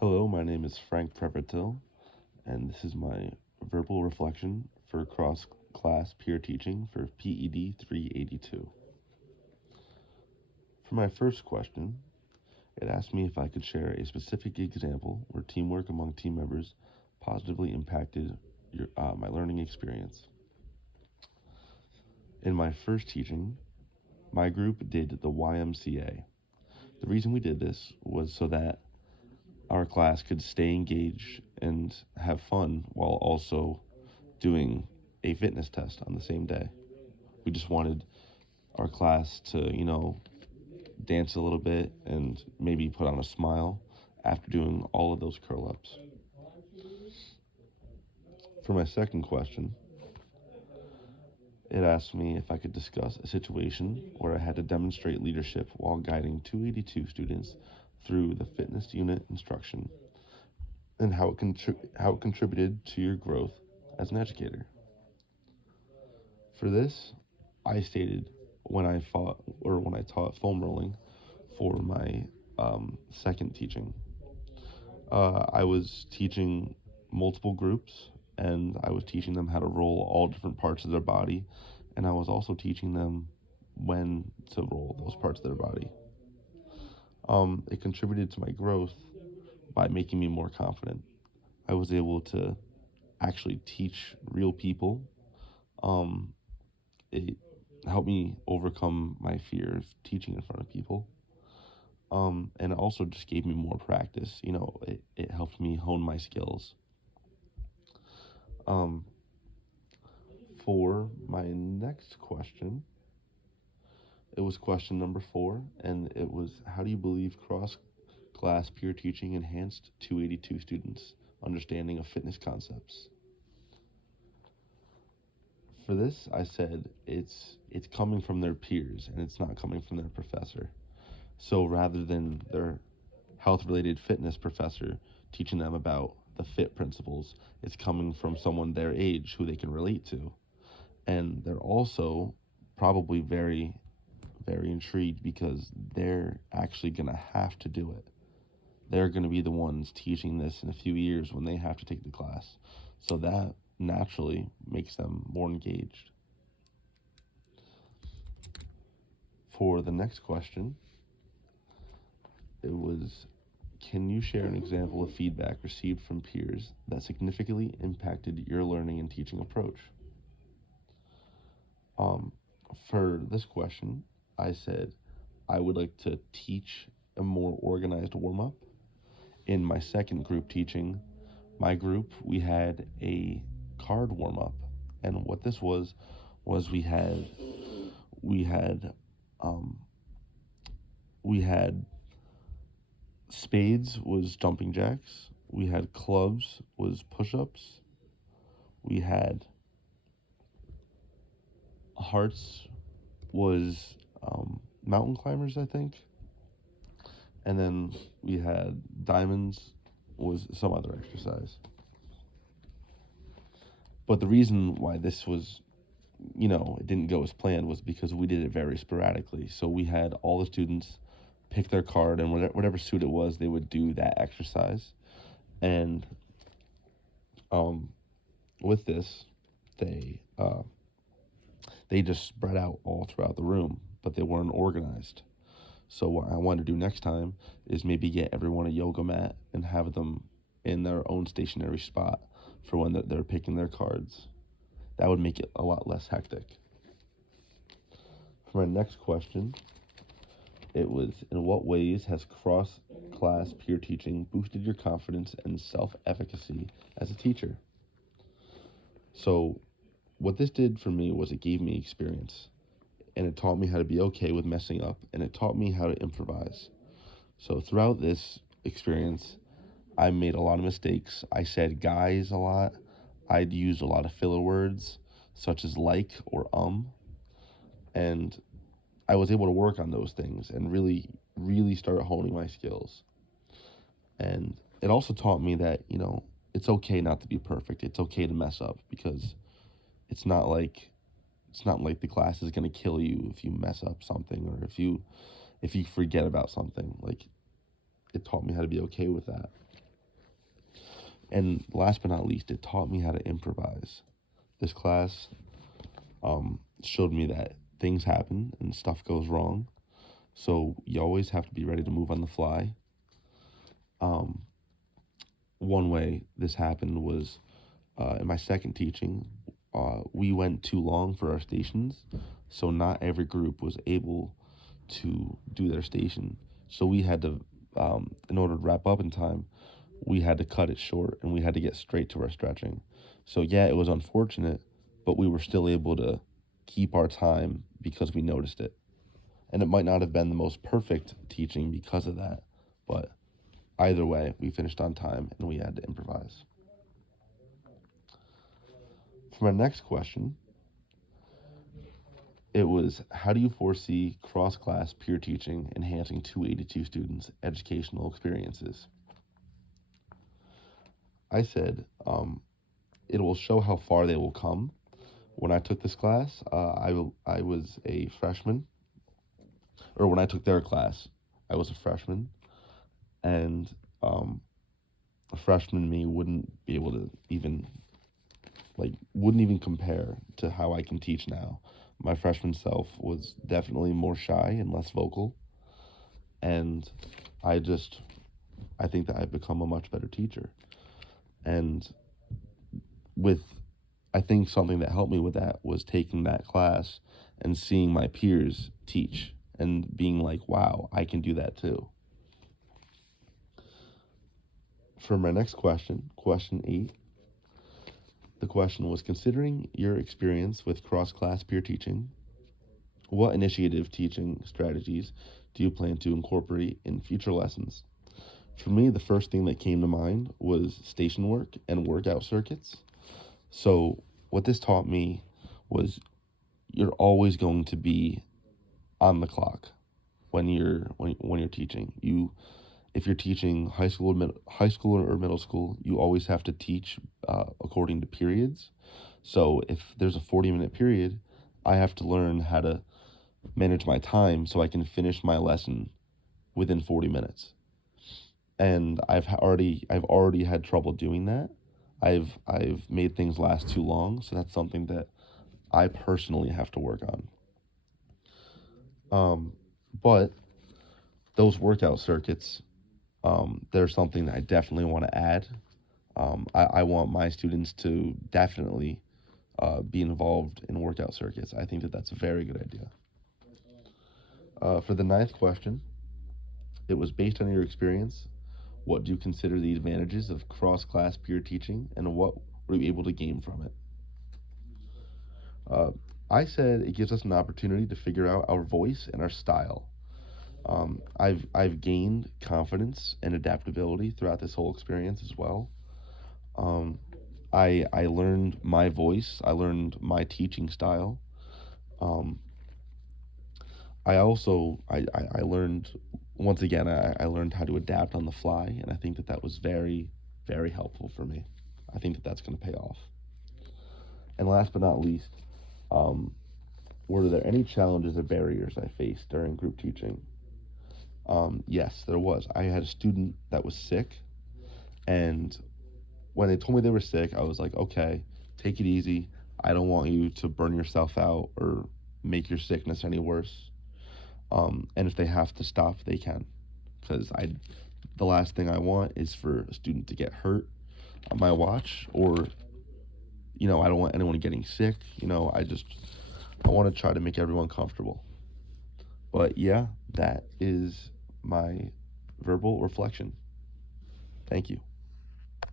Hello, my name is Frank Prevertil, and this is my verbal reflection for cross class peer teaching for PED 382. For my first question, it asked me if I could share a specific example where teamwork among team members positively impacted my learning experience. In my first teaching, my group did the YMCA. The reason we did this was so that our class could stay engaged and have fun while also doing a fitness test on the same day. We just wanted our class to, dance a little bit and maybe put on a smile after doing all of those curl ups. For my second question, it asked me if I could discuss a situation where I had to demonstrate leadership while guiding 282 students through the fitness unit instruction and how it contributed to your growth as an educator. For this, I stated when I taught foam rolling for my second teaching. I was teaching multiple groups, and I was teaching them how to roll all different parts of their body, and I was also teaching them when to roll those parts of their body. It contributed to my growth by making me more confident. I was able to actually teach real people. Um, it helped me overcome my fear of teaching in front of people. And it also just gave me more practice. It helped me hone my skills. Um, for my next question, it was question number 4, and it was how do you believe cross class peer teaching enhanced 282 students' understanding of fitness concepts? For this, I said it's coming from their peers and it's not coming from their professor. So rather than their health related fitness professor teaching them about the fit principles, it's coming from someone their age who they can relate to. And they're also probably very, very intrigued because they're actually going to have to do it. They're going to be the ones teaching this in a few years when they have to take the class. So that naturally makes them more engaged. For the next question, it was can you share an example of feedback received from peers that significantly impacted your learning and teaching approach? Um, for this question, I said I would like to teach a more organized warm up. In my second group teaching, my group, we had a card warm up. And what this was we had um, we had spades was jumping jacks. We had clubs was push ups. We had hearts was mountain climbers, I think. And then we had diamonds was some other exercise. But the reason why this was, it didn't go as planned was because we did it very sporadically. So we had all the students pick their card, and whatever suit it was, they would do that exercise. And um, with this, they uh, they just spread out all throughout the room, but they weren't organized. So what I want to do next time is maybe get everyone a yoga mat and have them in their own stationary spot for when they're picking their cards. That would make it a lot less hectic. For my next question, it was in what ways has cross class peer teaching boosted your confidence and self efficacy as a teacher? So, what this did for me was it gave me experience and it taught me how to be okay with messing up and it taught me how to improvise. So, throughout this experience, I made a lot of mistakes. I said guys a lot. I'd use a lot of filler words such as like or and I was able to work on those things and really, really start honing my skills. And it also taught me that, it's okay not to be perfect. It's okay to mess up because it's not like it's not like the class is going to kill you if you mess up something or if you forget about something. Like it taught me how to be okay with that. And last but not least, it taught me how to improvise. This class showed me that things happen and stuff goes wrong. So you always have to be ready to move on the fly. Um, One way this happened was in my second teaching, we went too long for our stations, so not every group was able to do their station. So we had to, in order to wrap up in time, we had to cut it short and we had to get straight to our stretching. So yeah, it was unfortunate, but we were still able to keep our time because we noticed it. And it might not have been the most perfect teaching because of that, but either way, we finished on time and we had to improvise. For my next question, it was, how do you foresee cross-class peer teaching enhancing 282 students' educational experiences? I said, it will show how far they will come. When I took this class, I was a freshman, or when I took their class, I was a freshman, and a freshman me wouldn't be able to even, wouldn't even compare to how I can teach now. My freshman self was definitely more shy and less vocal, and I just, I think that I've become a much better teacher. And with, I think something that helped me with that was taking that class and seeing my peers teach and being like, wow, I can do that too. For my next question, question 8, the question was, considering your experience with cross-class peer teaching, what initiative teaching strategies do you plan to incorporate in future lessons? For me, the first thing that came to mind was station work and workout circuits. So what this taught me was you're always going to be on the clock when you're teaching. If you're teaching high school or middle school, you always have to teach according to periods. So if there's a 40-minute period, I have to learn how to manage my time so I can finish my lesson within 40 minutes. And I've already had trouble doing that. I've made things last too long, so that's something that I personally have to work on. Um, but those workout circuits, they're something that I definitely want to add. I want my students to definitely be involved in workout circuits. I think that that's a very good idea. For the ninth question, it was, based on your experience, what do you consider the advantages of cross-class peer teaching, and what were you able to gain from it? Uh, I said it gives us an opportunity to figure out our voice and our style. I've gained confidence and adaptability throughout this whole experience as well. Um, I learned my voice. I learned my teaching style. Um, I learned, once again, I learned how to adapt on the fly, and I think that that was very, very helpful for me. I think that that's going to pay off. And last but not least, um, were there any challenges or barriers I faced during group teaching? Yes, there was. I had a student that was sick, and when they told me they were sick, I was like, okay, take it easy. I don't want you to burn yourself out or make your sickness any worse. And if they have to stop, they can, because the last thing I want is for a student to get hurt on my watch, or I don't want anyone getting sick. I want to try to make everyone comfortable. But yeah, that is my verbal reflection. Thank you.